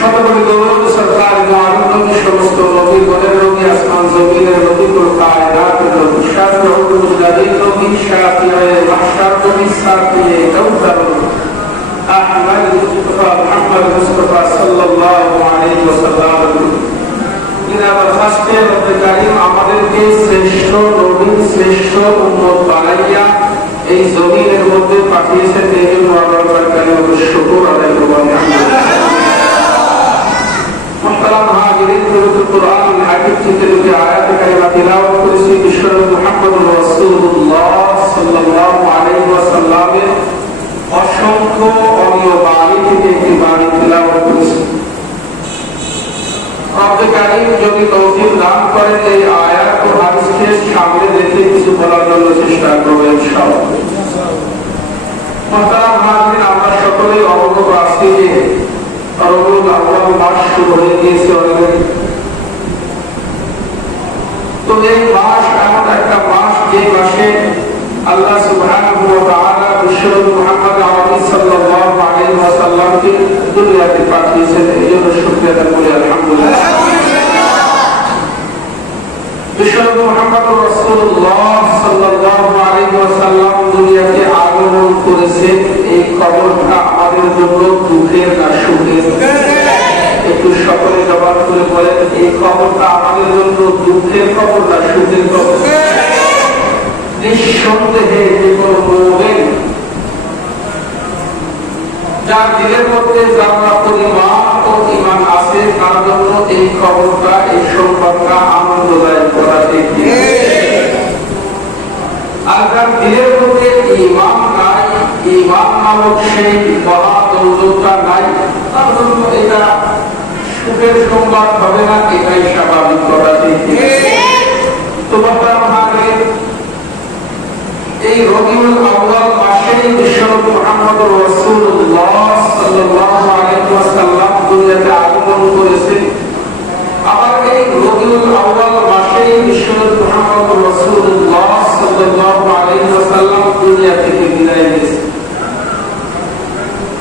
শতকোটি দৌলত সরকার মালুম নবী সমস্ত নবী গণের নবী আসমান জমিনের নবী কুল কায়নাতের নবী শাফিউল মুজাহিদ নবী শাফিয়ে মাহশার নবী সাফিয়ে কাউসার আহমদ মুহাম্মদ মুস্তাফা সাল্লাল্লাহু আলাইহি ওয়াসাল্লাম ইনার ফাস্টে রব্বে কারীম আমাদেরকে শ্রেষ্ঠ নবী শ্রেষ্ঠ উম্মত বানাইয়া এই জমিনের মধ্যে পাঠিয়েছেন। এই জন্য আল্লাহর কারীমের শুকর আদায় করব। محترم حاضرین پروت قرآن الحکیم کی طرف آیات کریمہ تلاوت کریسی بشر محمد رسول اللہ صلی اللہ علیہ وسلم অসংখ্য অনিয় বাণী থেকে একটি বাণী তেলাওয়াত করেছি। রব্বে কারীম যদি তৌফিক দান করেন এই আয়াত ও হাদিসকে সামনে রেখে কিছু বলার জন্য চেষ্টা করব ইনশাআল্লাহ। محترم হাজিরিন আমরা সকলেই অবগত আছি যে রবিউল আউয়াল মাস শুরু হয়ে গিয়েছে অলরেডি। তো এই মাস এমন একটা মাস যে মাসে আল্লাহ সুবহানাহু ওয়া তাআলা বিশ্বনবী মুহাম্মদ আরবি সাল্লাল্লাহু আলাইহি ওয়াসাল্লামকে দুনিয়াতে পাঠিয়েছেন। এই জন্য শুকরিয়া আদায় করি আলহামদুলিল্লাহ। বিশ্বনবী মুহাম্মদ রাসূলুল্লাহ সাল্লাল্লাহু আলাইহি ওয়াসাল্লাম দুনিয়াতে আগমন করেছেন, এই খবরটা আমাদের জন্য দুঃখের না সুখের? একটু সকলে জবাব করে বলেন, এই খবরটা আমাদের জন্য দুঃখের খবর না সুখের খবর? নিঃসন্দেহে যে কোনো মুমিন যার দিলের মধ্যে যারা পরিমাণ ও ঈমান আছে তার জন্য এই খবরটা এই সংবাদটা আনন্দদায়ক করা ঠিক। আর যার দিলের মধ্যে ঈমান নাই, ঈমান নামক সেই মহা দৌলতটা নাই, তার জন্য এটা সুখের সংবাদ হবে না, এটাই স্বাভাবিক করা ঠিক। তোমার ভাগে এই রবিউল আউয়াল মাসে বিশ্বনবী মুহাম্মদ রাসূলুল্লাহ সাল্লাল্লাহু আলাইহি ওয়াসাল্লাম দুনিয়াতে আগমন করেছেন। আবার এই রবিউল আউয়াল মাসে বিশ্বনবী মুহাম্মদ রাসূলুল্লাহ সাল্লাল্লাহু আলাইহি ওয়াসাল্লাম দুনিয়া থেকে বিদায় নিয়েছেন।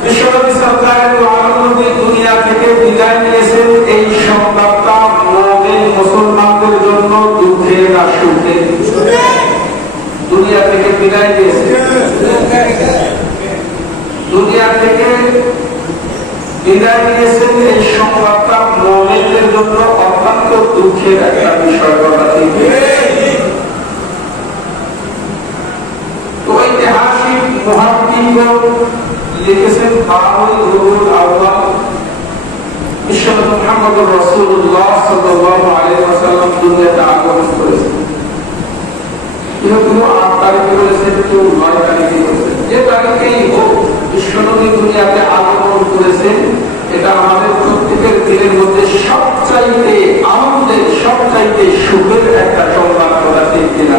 বিশ্বনবী সরকারের আনন্দে দুনিয়া থেকে বিদায় নিয়েছেন, এই সংবাদটা মুমিন মুসলমানদের জন্য দুঃখের না সুখের? দুনিয়া থেকে বিদায় দিয়েছে, দুনিয়া থেকে বিদায় দিয়েছেন, এই সংবাদটা মুমিনদের জন্য অত্যন্ত দুঃখের একটা বিষয় কথা ঠিক। তো ঐতিহাসিক মুহাদ্দিসগণ লিখেছেন বারোই রবিউল আউয়াল বিশ্বনবী মুহাম্মদ রাসূলুল্লাহ সাল্লাল্লাহু আলাইহি ওয়াসাল্লাম দুনিয়াতে আগমন করেছেন। কেউ 8 তারিখে বলেছেন, কেউ 9 তারিখে বলেছেন। যে তারিখেই হোক বিশ্বনবী দুনিয়াতে আগমন করেছেন, এটা আমাদের প্রত্যেকের দিনের মধ্যে সবচাইতে আনন্দের সবচাইতে সুখের একটা সংবাদ কথা ঠিক কিনা?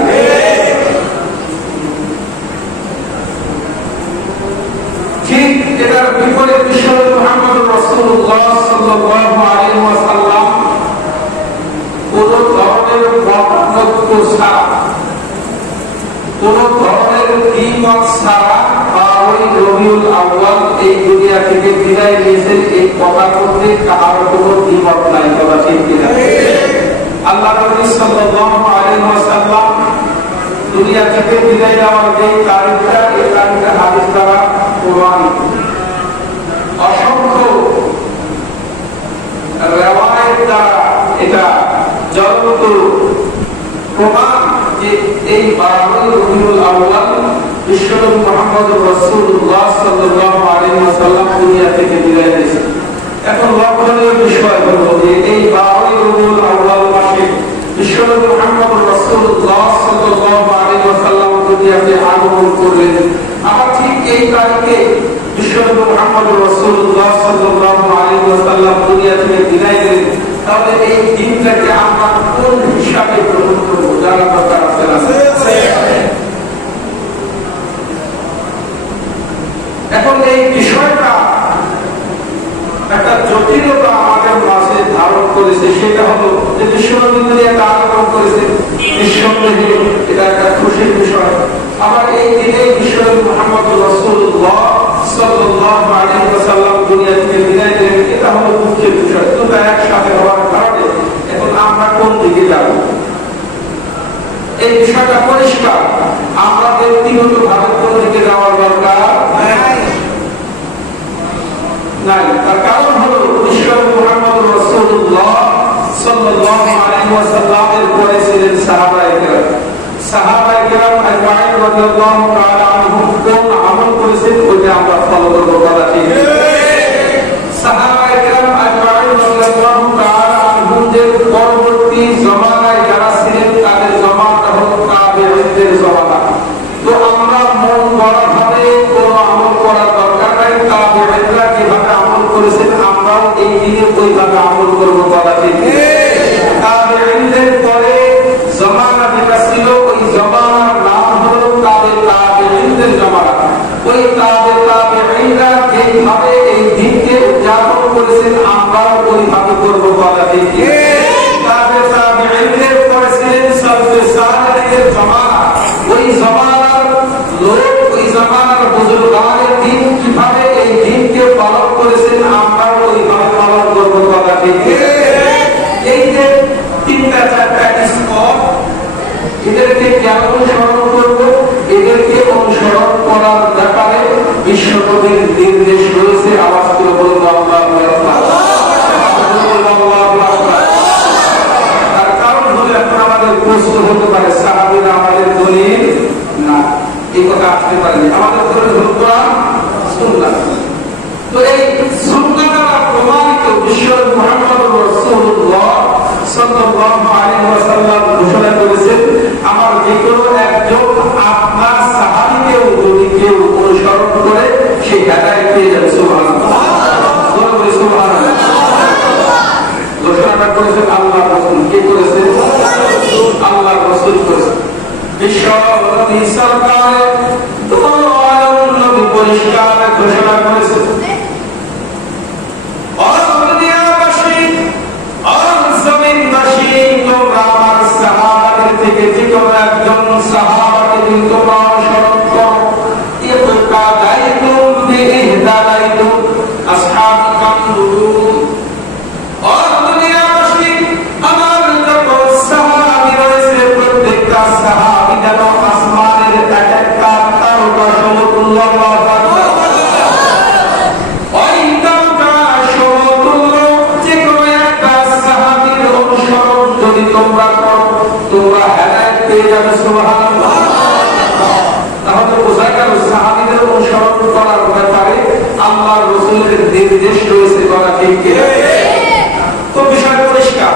ঠিক এটার বিপরীত বিশ্বনবী মুহাম্মদ রাসূলুল্লাহ সাল্লাল্লাহু আলাইহি ওয়াসাল্লাম কোন ধরনের বক্তব্য ছাড়া, কোন ধরনের দ্বিমত ছাড়া বারোই রবিউল আউয়াল এই দুনিয়া থেকে বিদায় নিয়েছেন। এই কথার মধ্যে কার কোনো দ্বিমত নাই কথা ঠিক কিনা? আল্লাহ নবী সাল্লাল্লাহু আলাইহি ওয়াসাল্লাম দুনিয়া থেকে বিদায় নেওয়ার যে তারিখটা, এই তারিখটা হাদিস দ্বারা প্রমাণিত। অসংখ্য রিওয়ায়াত দ্বারা এটা জ্বলন্ত প্রমাণ যে এই বারোই রবিউল আউয়াল বিশ্বনবী মুহাম্মদ রাসূলুল্লাহ সাল্লাল্লাহু আলাইহি ওয়াসাল্লাম দুনিয়া থেকে বিদায় নিয়েছেন। এখন লক্ষণীয় বিষয় হলো যে এই বারোই রবিউল আউয়াল মাসে বিশ্বনবী মুহাম্মদ রাসূলুল্লাহ সাল্লাল্লাহু আলাইহি ওয়াসাল্লাম দুনিয়াতে আগমন করলেন। আবার ঠিক এই তারিখে বিশ্বনবী মুহাম্মদ রাসূলুল্লাহ সাল্লাল্লাহু আলাইহি ওয়াসাল্লাম দুনিয়া থেকে বিদায় নিলেন। তাহলে এই দিনটাকে আমরা কোন হিসাবে গ্রহণ করব জানা দরকার আছে। এখন এই বিষয়টা একটা জটিলতা আমাদের মাঝে ধারণ করেছে, সেটা হলো যে বিশ্বনবী দুনিয়াতে আগমন করেছে, নিঃসন্দেহে এটা একটা খুশির বিষয়। আবার এই দিনে বিশ্বনবী মুহাম্মদ রাসূলুল্লাহ সাল্লাল্লাহু আলাইহি ওয়াসাল্লাম দুনিয়া থেকে বিদায় নিলেন, এটা হলো দুঃখের দুঃখের বিষয়। দুটো একসাথে হওয়ার কারণে এখন আমরা কোন দিকে যাব? এই বিষয়টা পরিষ্কার। আমরা ব্যক্তিগত ভাবে কোন দিকে যাওয়ার দরকার নাই। তার কারণ হলো বিশ্বনবী মুহাম্মদ রাসূলুল্লাহ সাল্লাল্লাহু আলাইহি ওয়াসাল্লামের পরে ছিলেন সাহাবায়ে কেরাম। সাহাবায়ে কেরাম আজমাইন রাদিয়াল্লাহু তাআলা আনহুম কোন আমল করেছেন ওটা আমরা ফলো করব, কথা ঠিক। সাহাবায়ে কেরাম আজমাইন রাদিয়াল্লাহু তাআলা আনহুদের পরবর্তী জামানায় যারা ছিলেন তাদের জামানাটা হলো তাবেঈনদের জামানা। তো আমরা মন গড়া ভাবে কোন আমল করার দরকার নাই। তাবেঈনরা যেভাবে আমল করেছেন আমরাও এই দিনে ওইভাবে আমল করব, কথা ঠিক। তাবেঈনদের পরে জামানা যেটা ছিল ওই জামানার নাম হলো তাবেঈনদের জামানা। ওই তাবেঈনরা যেভাবে এই দিনকে উদযাপন করেছেন আমরাও ওইভাবে করব, কথা ঠিক। তাবেঈনদের পরে ছিলেন সালফে সালেহদের জামানা। ওই জামানার লোক, ওই জামানার বুজুর্গানে দিন কিভাবে এই দিনকে পালন করেছেন আমরাও ওইভাবে পালন করব, কথা ঠিক। এই যে তিনটা চারটা স্তর, এদেরকে কেন অনুসরণ করব? এদেরকে অনুসরণ করার ব্যাপারে বিশ্বকবির নির্দেশ রয়েছে। আওয়াজ করে বলবো আল্লাহু আকবার। তার কারণ হলো এখন আমাদের প্রশ্ন হতে পারে সাহাবীরা আমাদের দলিল না, এই কথা আসতে পারে। আমাদের দলিল হলো কোরআন সুন্নাহ। তো এই সুন্নাহ দ্বারা প্রমাণিত বিশ্বনবী মুহাম্মদ রাসূলুল্লাহ সাল্লাল্লাহু আলাইহি ওয়াসাল্লাম ঘোষণা করেছেন, আমার যে কোনো একজন আপনার সাহাবীকেও যদি কেউ অনুসরণ করে সে হেদায়েত পেয়ে যাবে। সুবহানাল্লাহ, সুবহানাল্লাহ। ঘোষণাটা করেছেন আল্লাহর রাসূল। কে করেছেন? আল্লাহর রাসূল করেছেন। বিশ্বনবী সরকার দয়ালু নবী পরিষ্কার ঘোষণা করেছেন, সাহাবাদের থেকে যে কোনো একজন সাহাবাকে যদি তোমরা অনুসরণ করো, ইকতাদাইতুম বিইহদাদাইতুম আসহাবি কামরুন। ও দুনিয়াবাসী, আমার যত সাহাবী রয়েছে প্রত্যেকটা সাহাবী যেন আসমানের এক একটা তারকা সমতুল্য তোমরা করো, তোমরা হেদায়েত পেয়ে যাবে। সুবহানাল্লাহ। তাহলে বোঝা গেল সাহাবীদের অনুসরণ করার ব্যাপারে আল্লাহর রাসূলের নির্দেশ রয়েছে, কথা ঠিক কি? তো বিষয় পরিষ্কার।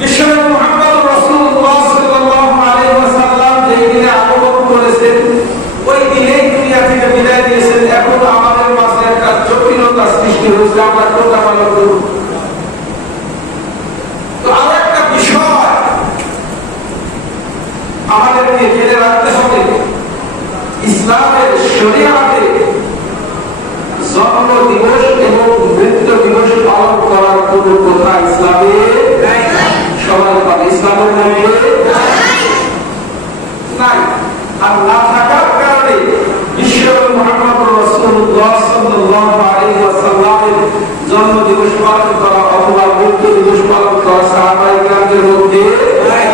বিশ্বনবী মুহাম্মদ রাসূলুল্লাহ সাল্লাল্লাহু আলাইহি ওয়াসাল্লাম যেই দিনে আগমন করেছেন ওই দিনেই দুনিয়া থেকে বিদায় দিয়েছেন। এখন আমাদের মাঝে একটা জটিলতা সৃষ্টি হয়েছে, আমরা কোনটা পালন করব? তো আরো একটা বিষয় আমাদেরকে জেনে রাখতে হবে, ইসলামের শরীয়তে জন্ম দিবস এবং মৃত্যু দিবস পালন করার কোন কথা ইসলামে সবাই পাবে, ইসলামের মধ্যে নাই। আর না থাকার কারণে বিশ্বনবী মুহাম্মদ রাসূলুল্লাহ সাল্লাল্লাহু আলাইহি ওয়াসাল্লামের জন্ম দিবস পালন করা অথবা মৃত্যু দিবস পালন করা সাহাবায়ে কেরামদের মধ্যে নাই।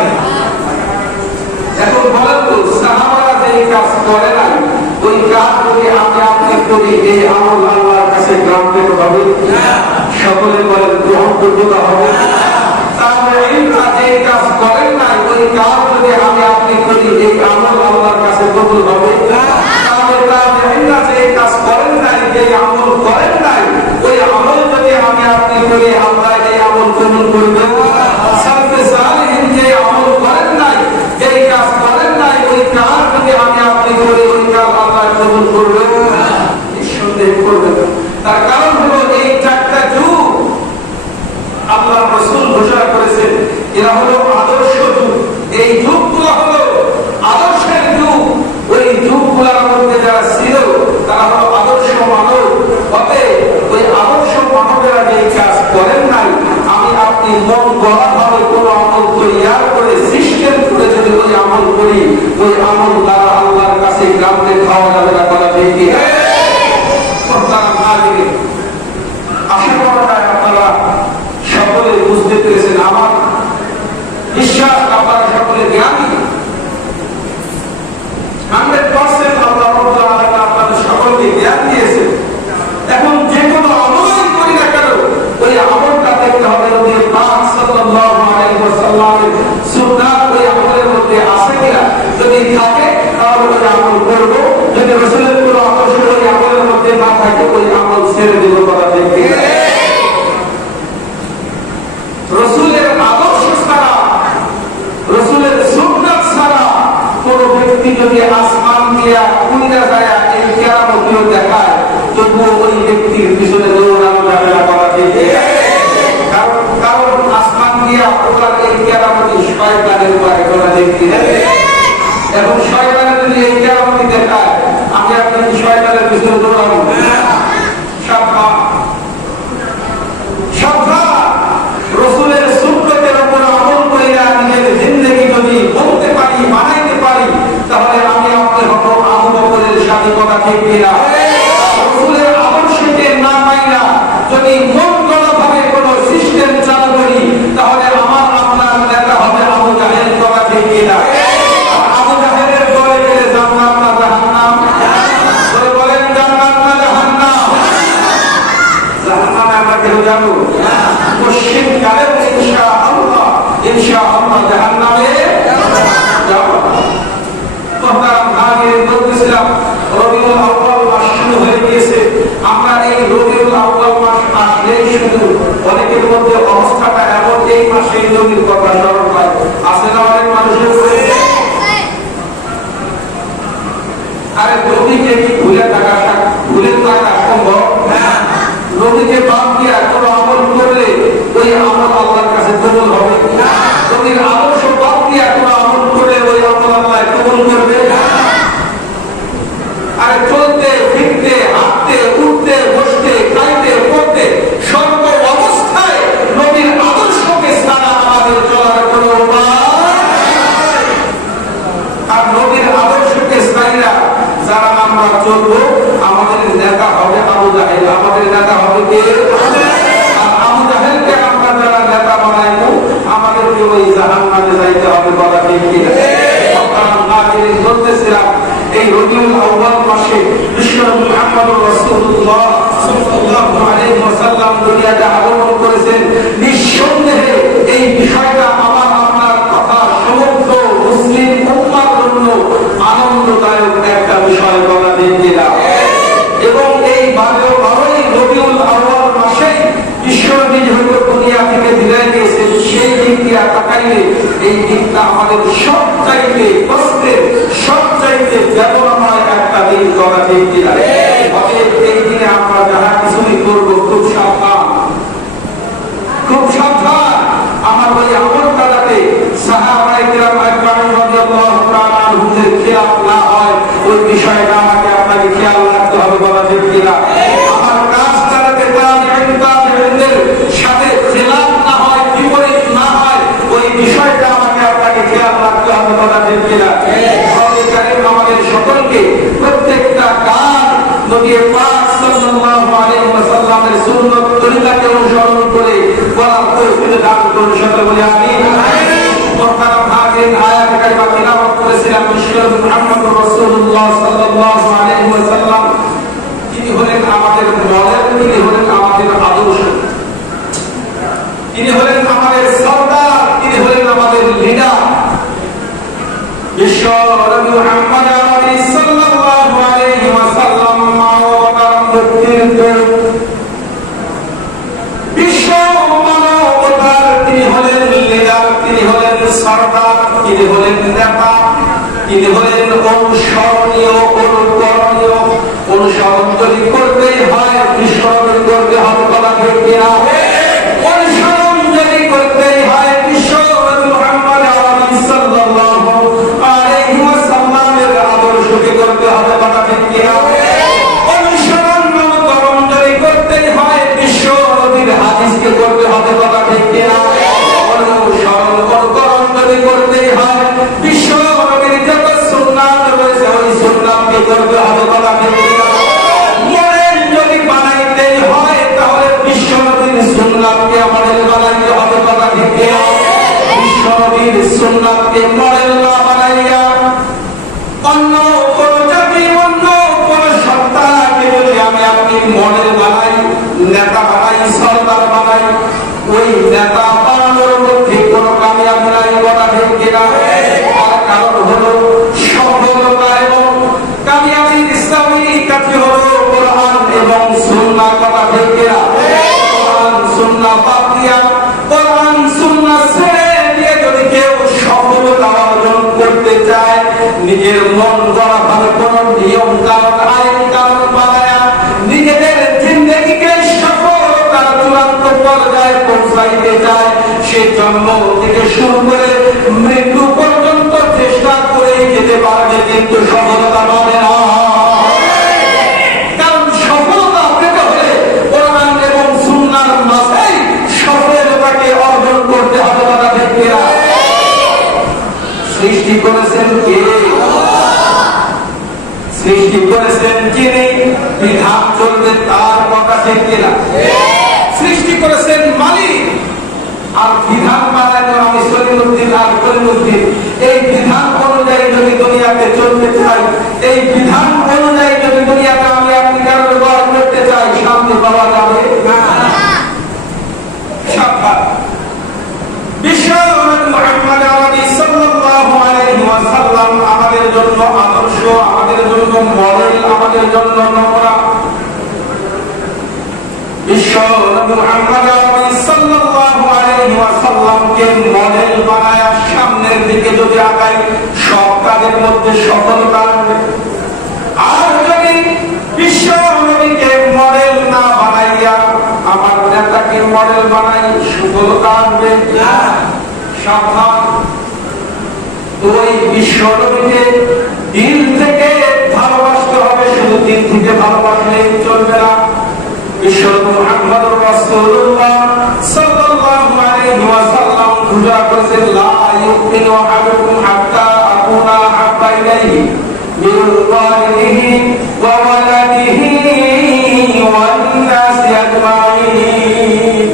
এখন বলেন তো, সাহাবারা যে কাজ করে নাই ওই কাজ যদি আপনি করি, এই আমল আল্লাহর কাছে গ্রহণযোগ্য হবে না? সকলে বলেন গ্রহণযোগ্য হবে না। তাবেঈনরা যে কাজ করেন নাই ওই কাজ যদি আপনি করি, এই আমল আল্লাহর কাছে কবুল হবে না। তাবেঈনরা যে কাজ করেন নাই, যে আমল করেন নাই, ওই আমল যদি আপনি করি আল্লাহ এই আমল কবুল করবে না। সালফে সালেহীন যে আমল করেন নাই, যে কাজ করেন নাই, ওই কাজ যদি আপনি করি ওই কাজ আল্লাহ কবুল করবে না, নিঃসন্দেহে করবে না। তার কারণ হলো এই চারটা যুগ আল্লাহর রাসূল ঘোষণা করেছেন এরা হলো আদর্শ যুগ। এই যুগগুলো হলো আদর্শের যুগ। ওই যুগগুলোর মধ্যে যারা ছিল তারা হলো আদর্শ মানব। অতএব ওই আদর্শ মানবেরা যে কাজ করেন নাই, আমি আপনি মন গড়া ভাবে কোন আমল তৈয়ার করে সিস্টেম করে যদি ওই আমল করি, ওই আমল দ্বারা আল্লাহর কাছে গ্রামে খাওয়া যাবে না, কথা ঠিক কি? সুন্নাত ওই আমলের মধ্যে আছে কিনা, যদি থাকে তাহলে ওই আমল করব, যদি রাসূলের কোনো আদর্শ ওই আমলের মধ্যে না থাকে ওই আমল ছেড়ে দেব। কথা ঠিক কিনা? রাসূলের আদর্শ ছাড়া, রাসূলের সুন্নাত ছাড়া কোন ব্যক্তি যদি আসমান দিয়া উড়ে যায় এই কিয়ামতেও দেখায়, তবুও ওই ব্যক্তির পিছনে দৌড়ানো যাবে না। কথা ঠিক কিনা? কারণ আসমান দিয়া ওরা এই কিয়ামতে শয়তানের উপরে করা দেখতে হবে। এখন শয়তানের যদি এই কিয়ামতে দেখায়, আমি আপনাকে শয়তানের পিছনে দৌড়াবো না। সাবধান, সাবধান। রাসূলের সুন্নতের উপর আমল করে নিজের জিন্দেগি যদি বলতে পারি, বানাইতে পারি, তাহলে আমি আপনার হবো আবু বকরের সাথে। কথা ঠিক কিনা? রাসূলের আদর্শকে না মাইনা যদি মন গড়া ভাবে কোন সিস্টেম চালু করি, তাহলে আমার আপনার নেতা হবে আবু জাহেল। কথা ঠিক কিনা? আবু জাহেলের দলে গেলে জান্নাত না জাহান্নাম? বলে বলেন জান্নাত না জাহান্নাম? জাহান্নামে আমরা কেউ যাবো? মুশরিক কালের ইনশাআল্লাহ, ইনশাআল্লাহ জাহান্নামে যাব। তোমরা আগে বলতেছিলাম রবিউল আউয়াল মাস শুরু হয়ে গিয়েছে। আমরা এই রবিউল আউয়াল মাস আসলেই শুধু অনেকের মধ্যে অবস্থাটা এমন, এই মাসে এই নবীর কথা স্মরণ হয়। আছে না অনেক মানুষের? আরে নবীকে কি ভুলে থাকা সম্ভব? নবীকে বাদ দিয়া কোন আমল করলে ওই আমল আল্লাহর কাছে কবুল হবে না। নবীর আদর্শ বাদ দিয়া কোন আমল করলে ওই আমল আল্লাহ কবুল করবে না। আরে চলতে ফিরতে, হাঁটতে, উঠতে, বসতে, খাইতে, পড়তে, সর্ব অবস্থায় নবীর আদর্শকে ছাড়া আমাদের চলার কোন উপায়। আর নবীর আদর্শকে ছাড়া যারা আমরা চলবো, আমাদের নেতা হবে আবু জাহেল। আমাদের নেতা হবে কে? আর আবু জাহেলকে আমরা যারা নেতা বানাইবো, আমাদেরকে ওই জাহান্নামে যাইতে হবে। কথা ঠিক কিনা? বলতেছিলাম এই রবিউল আউয়াল মাসে বিশ্বনবী মুহাম্মদুর রাসূলুল্লাহ সাল্লাল্লাহু আলাইহি ওয়াসাল্লাম দুনিয়াতে আগমন করেছেন। নিঃসন্দেহে এই বিষয়টা আমার আপনার কথা সমগ্র মুসলিম উম্মার জন্য আনন্দদায়ক একটা বিষয়। কথা ঠিক কিনা? এবং এই 12ই রবিউল আউয়াল মাসে বিশ্বনবী যেহেতু দুনিয়া থেকে বিদায় নিয়েছেন, সেই দিক দিয়ে তাকাইলে এই দিনটা আমাদের সবচাইতে কষ্টের, সবচাইতে বেদনাময় একটা দিন। কথা ঠিক কিনা? অতএব এই দিনে আমরা যারা কিছুই করবো, খুব সাবধান, খুব সাবধান। আমার ওই আমলটা যাতে সাহাবায়ে কিরাম আজমাইন রাদিয়াল্লাহু তাআলা আনহুদের খেলাফ না হয়, ওই বিষয়টা আমাকে আপনাকে খেয়াল রাখতে হবে। কথা ঠিক কিনা? আমার কাজটা যাতে তাবেঈনদের সাথে খেলাফ না হয়, বিপরীত না হয়, ওই বিষয়টা আমাকে আপনাকে খেয়াল রাখতে হবে। কথা ঠিক কিনা? আমাদের সকলকে প্রত্যেকটা কাজ নবী পাক সাল্লাল্লাহু আলাইহি ওয়াসাল্লামের সুন্নাত তরিকাকে অনুসরণ করে করার তৌফিক দান করুন। সকলে বলি আমিন। মুহতারাম হাজিরিন, আয়াত কারিমা তিলাওয়াত করেছিলাম বিশ্বনবী মুহাম্মদুর রাসূলুল্লাহ সাল্লাল্লাহু আলাইহি ওয়াসাল্লাম। তিনি হলেন আমাদের মডেল, তিনি হলেন আমাদের আদর্শ, তিনি হলেন আমাদের সরদার, তিনি হলেন আমাদের লিডার। বিশ্বনবী মুহাম্মদ সাল্লাল্লাহু আলাইহি ওয়াসাল্লাম বিশ্ব মানবতার তিনি হলেন লিডার, তিনি হলেন সরদার, তিনি হলেন নেতা, তিনি হলেন অনুসরণীয়, অনুকরণীয়। অনুসরণ যদি করতেই হয়, বিশ্বনবী করতে হবে। কথা ঠিক কিনা? অনুসরণ যদি করতেই হয়, বিশ্বনবী মুহাম্মদ সাল্লাল্লাহু আলাইহি ওয়াসাল্লামের আদর্শকে করতে হবে। কথা ঠিক কিনা? অনুসরণ অনুকরণ যদি করতেই হয়, বিশ্বনবীর হাদিসকে করতে হবে। কথা ঠিক কিনা? অনুসরণ অনুকরণ যদি করতেই হয়, বিশ্বনবীর যত সুন্নাত রয়েছে ওই সুন্নাতকে করতে হবে। কথা ঠিক কিনা? মডেল যদি বানাইতেই হয়, তাহলে বিশ্বনবীর সুন্নাতকে মডেল বানাইতে হবে। কথা ঠিক কিনা? বিশ্বনবীর সুন্নাতকে মডেল না বানাইয়া অন্য কোন জাতি, অন্য কোন সত্তাকে যদি আমি আপনি মডেল বানাই, নেতা বানাই, সরদার বানাই, ওই নেতা বানানোর মধ্যে কোনো কামিয়াবি নাই। সুন্নাহ বাদ দিয়া কোরআন সুন্নাহ ছেড়ে দিয়ে যদি কেউ সফলতা অর্জন করতে চায়, নিজের মন গড়া ভাবে কোন নিয়ম কানুন আইন কানুন বানায়া নিজেদের জিন্দেগিকে সফলতার চূড়ান্ত পর্যায়ে পৌঁছাইতে চায়, সে জন্ম থেকে শুরু করে মৃত্যু পর্যন্ত চেষ্টা করে যেতে পারবে, কিন্তু সফলতা পাবে না। কারণ সফলতা পেতে হলে কোরআন এবং সুন্নাহর মাঝেই সফলতাকে অর্জন করতে হবে। তারা ব্যক্তিরা সৃষ্টি করেছেন কে? সৃষ্টি করেছেন যিনি, বিধান চলবে তার কথা ঠিক কিনা? সৃষ্টি করেছেন মালিক, আর বিধান বানানো আমি সলিমুদ্দিন আর কলিমুদ্দিন। এই বিধান অনুযায়ী যদি দুনিয়াতে চলতে চাই, এই বিধান অনুযায়ী যদি দুনিয়াতে আমি আপনি কারো ব্যবহার করতে চাই, শান্তি পাওয়া যাবে না। সাক্ষাৎ বিশ্বনবী মুহাম্মদ আরবি সাল্লাল্লাহু আলাইহি ওয়াসাল্লাম আমাদের জন্য আদর্শ, আমাদের জন্য মডেল, আমাদের জন্য নমুনা। বিশ্বনবী মুহাম্মদ আরবি সাল্লাল্লাহু আলাইহি ওয়াসাল্লামকে মডেল বানায়া সামনের দিকে যদি আগাই, সব কাজের মধ্যে সফলতা আসবে। আর যদি বিশ্বনবীকে মডেল না বানাইয়া আমার নেতাকে মডেল বানাই, সফলতা আসবে না। সাবধান। ওই বিশ্বনবীকে দিল থেকে ভালোবাসতে হবে, শুধু দিল থেকে ভালোবাসলে চলবে না। বিশ্বনবী মুহাম্মদুর রাসূলুল্লাহ সাল্লাল্লাহু আলাইহি ওয়াসাল্লাম ঘোষণা করেছেন, লা ইউমিনু আহাদুকুম হাত্তা আকুনা আহাব্বা ইলাইহি মিন ওয়ালিদিহি ওয়া ওয়ালাদিহি ওয়ান নাসি আজমাইন।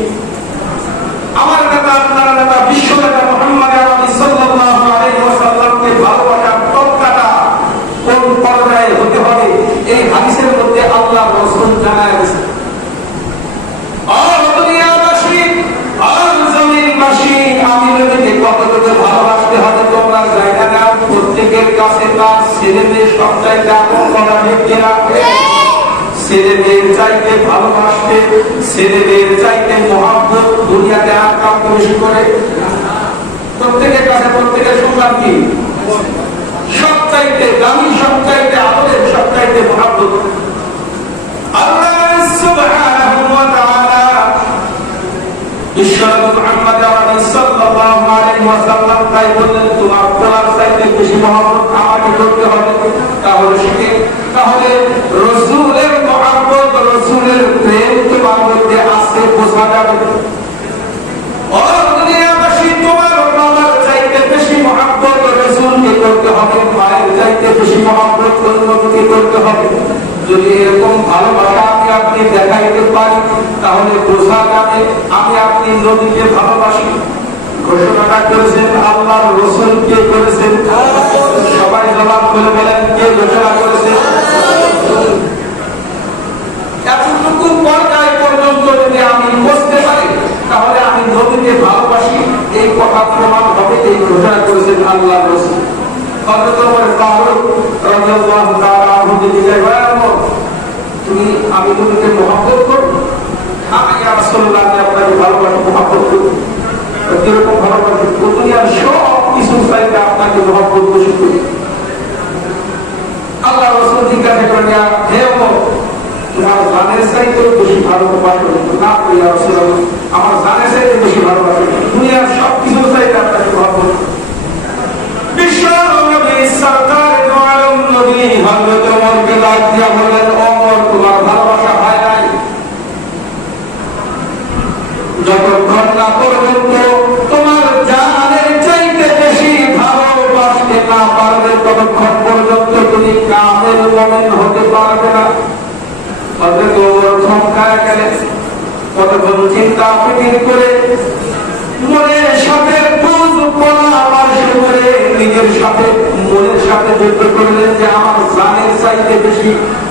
আমার নেতা, আপনার নেতা, বিশ্ব নেতা মুহাম্মদ আরবি সাল্লাল্লাহু আলাইহি ওয়াসাল্লামকে ভালোবাসার তত্ত্বটা কোন পর্যায়ে হতে হবে, এই হাদিসের মধ্যে আল্লাহ রাসূল জানায় দিয়েছেন। আমি নবীকে কতটুকু ভালোবাসতে হবে তোমরা জায়গা নাও। প্রত্যেকের কাছে তার ছেলেদের সব চাইতে আপন করা ঠিক না? ছেলেদের চাইতে ভালোবাসতে, ছেলেদের চাইতে মহব্বত দুনিয়াতে আর কাউকে বেশি করে। প্রত্যেকের কাছে প্রত্যেকের সম্মান কি? সব চাইতে দামি, সব চাইতে আদরের, সব চাইতে মহব্বত আল্লাহ সুবহানাহু ওয়া তাআলা। বিশ্বনবী মুহাম্মদ আরবি সাল্লাল্লাহু আলাইহি ওয়াসাল্লাম তাই বললেন, তোমার তোমার চাইতে বেশি মহব্বত আমাকে করতে হবে। তাহলে রাসূলের মহব্বত, রাসূলের প্রেম তোমার মধ্যে আছে, বোঝা যাবে। ও দুনিয়াবাসী, তোমার বাবার চাইতে বেশি মহব্বত রাসূলকে করতে হবে, মায়ের চাইতে বেশি মহব্বত নবীকে করতে হবে। যদি এরকম ভালোবাসা আমি আপনি দেখাইতে পারি, তাহলে বোঝা যাবে আমি আপনি নবীকে ভালোবাসি। ঘোষণাটা করেছেন আল্লাহর রাসূল। কে করেছেন? সবাই জবাব করে বলেন, কে ঘোষণা করেছেন? এতটুকু পর্যায় পর্যন্ত যদি আমি বুঝতে পারি, তাহলে আমি নবীকে ভালোবাসি, এই কথা প্রমাণ হবে। এই ঘোষণা করেছেন আল্লাহর রাসূল। হযরত ওমর ফারুক রাদিয়াল্লাহু তাআলা আনহু জিজ্ঞাসা, তুমি আমি নবীকে মহব্বত করব? হ্যাঁ ইয়া রাসূলুল্লাহ, আমি আপনাকে ভালোবাসি, মহব্বত করব। কিরকম ভালোবাসি? দুনিয়ার সব কিছু চাইতে আপনাকে মহব্বত বেশি করি। আল্লাহ রাসূল জিজ্ঞাসা করেন, হে ওমর, তোমার জানের চাইতে বেশি ভালোবাসো? না ইয়া রাসূলুল্লাহ, আমার জানের চাইতে বেশি ভালোবাসি, দুনিয়ার সব কিছু চাইতে আপনাকে মহব্বত। বিশ্ব নবী সরকার দো আলম নবী হযরত ওমরকে ডাক দিয়া বললেন, ওমর, তোমার ভালোবাসা হয় নাই যতক্ষণ না পর্যন্ত তোমার জানের চাইতে বেশি ভালোবাসতে না পারবে, ততক্ষণ পর্যন্ত তুমি কামেল মুমিন হতে পারবে না। হযরত ওমর থমকায় গেলেন। কতক্ষণ চিন্তা ফিকির করে মনের সাথে পরামর্শ করে নিজের সাথে, মনের সাথে যুদ্ধ করলেন যে আমার জানের চাইতে বেশি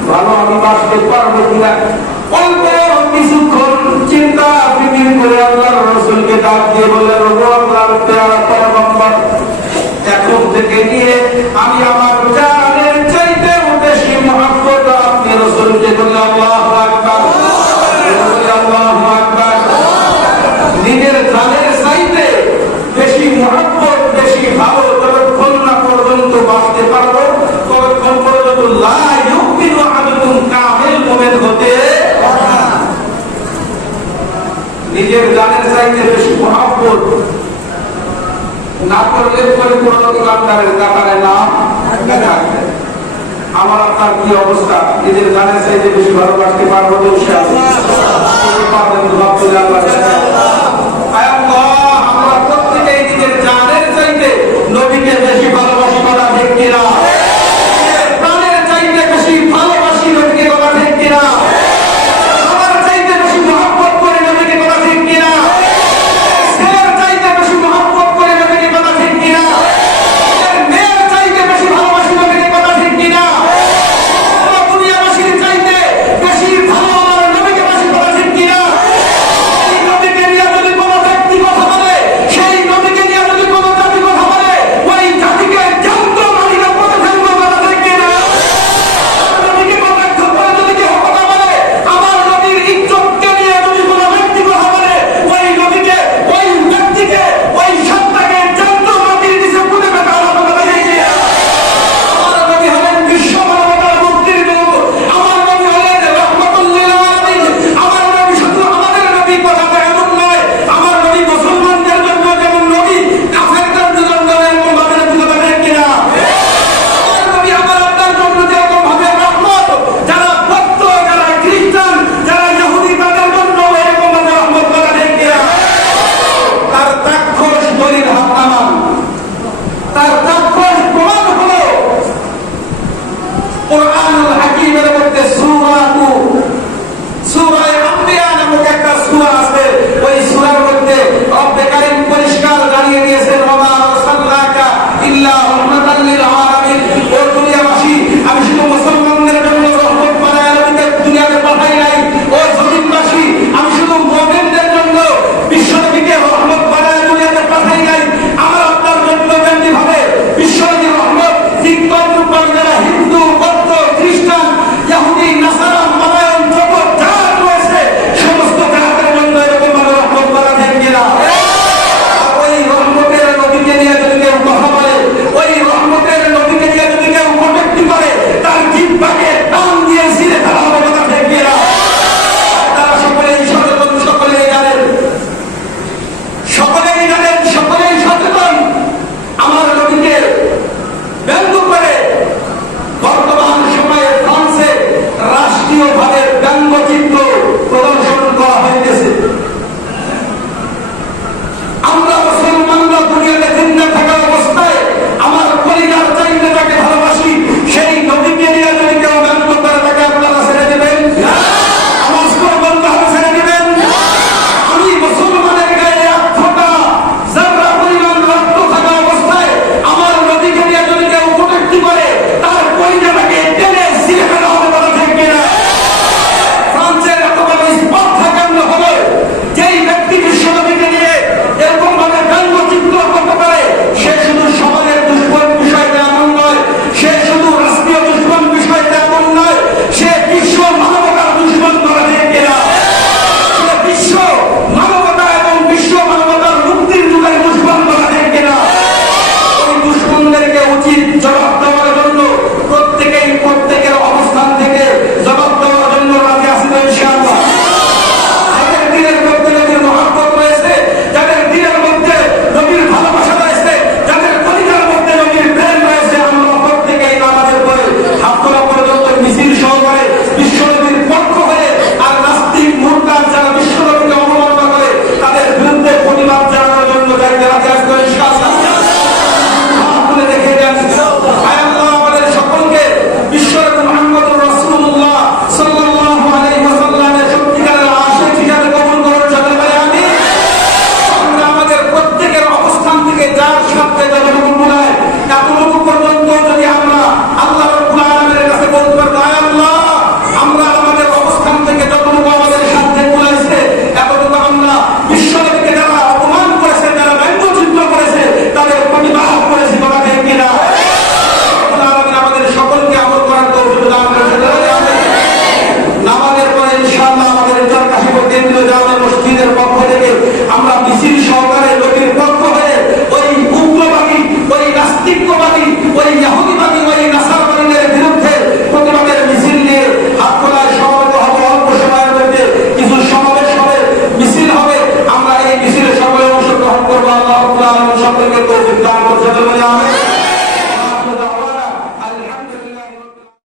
ভালো আমি বাঁচতে পারবো কিনা। অল্প কিছুক্ষণ চিন্তা ফিকির করে আল্লাহর রাসূলকে ডাক দিয়ে বললেন, ওগো আল্লাহর পেয়ারা পয়গম্বর, এখন থেকে নিয়ে আমি আমার জানের চাইতে বেশি মহব্বত আপনি রাসূলকে বললেন। আল্লাহু আকবার, আল্লাহু আকবার। জানের চাইতে বেশি মহব্বত না করলে পরিপূর্ণ ইমানদারের কাতারে নাম থাকবে। আমার আপনার কি অবস্থা? নিজের জানের চাইতে বেশি ভালোবাসতে পারবো তো ইনশাআল্লাহ।